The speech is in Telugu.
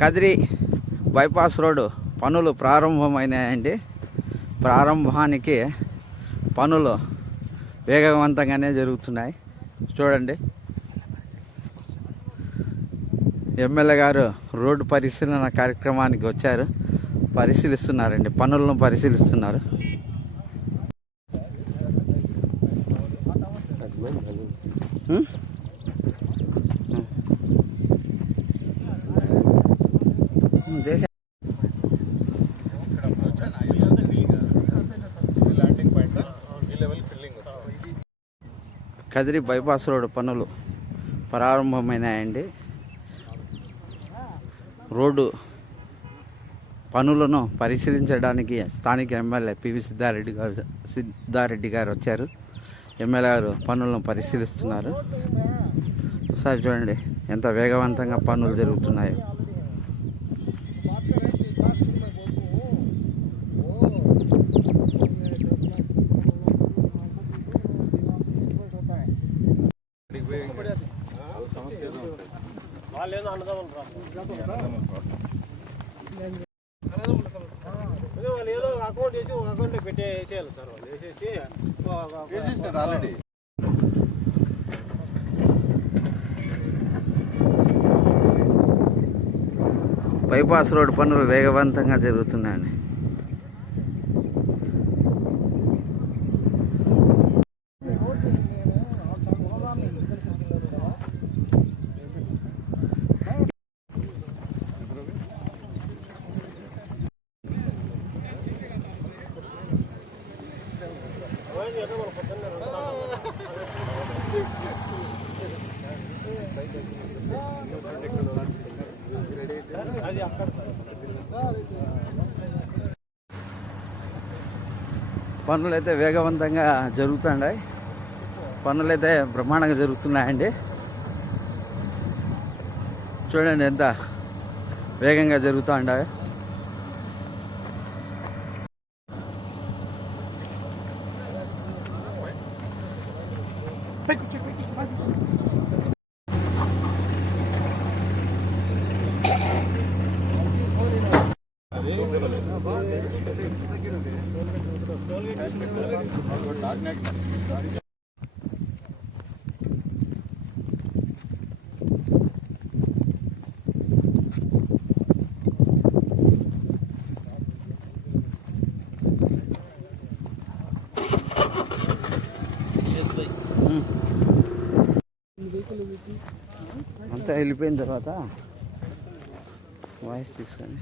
కదిరి బైపాస్ రోడ్డు పనులు ప్రారంభమైనాయండి. ప్రారంభానికి పనులు వేగవంతంగానే జరుగుతున్నాయి. చూడండి, ఎమ్మెల్యే గారు రోడ్డు పరిశీలన కార్యక్రమానికి వచ్చారు. పరిశీలిస్తున్నారండి, పనులను పరిశీలిస్తున్నారు. కదిరి బైపాస్ రోడ్డు పనులు ప్రారంభమైనాయండి. రోడ్డు పనులను పరిశీలించడానికి స్థానిక ఎమ్మెల్యే పివి సిద్ధారెడ్డి గారు వచ్చారు. ఎమ్మెల్యే గారు పనులను పరిశీలిస్తున్నారు. ఒకసారి చూడండి ఎంత వేగవంతంగా పనులు జరుగుతున్నాయో. బైపాస్ రోడ్ పనులు వేగవంతంగా జరుగుతున్నాయండి. పనులు అయితే వేగవంతంగా జరుగుతున్నాయి. పనులు అయితే బ్రహ్మాండంగా జరుగుతున్నాయండి. చూడండి ఎంత వేగంగా జరుగుతూ ఉన్నాయి. అంతా వెళ్ళిపోయిన తర్వాత వాయిస్ తీసుకొని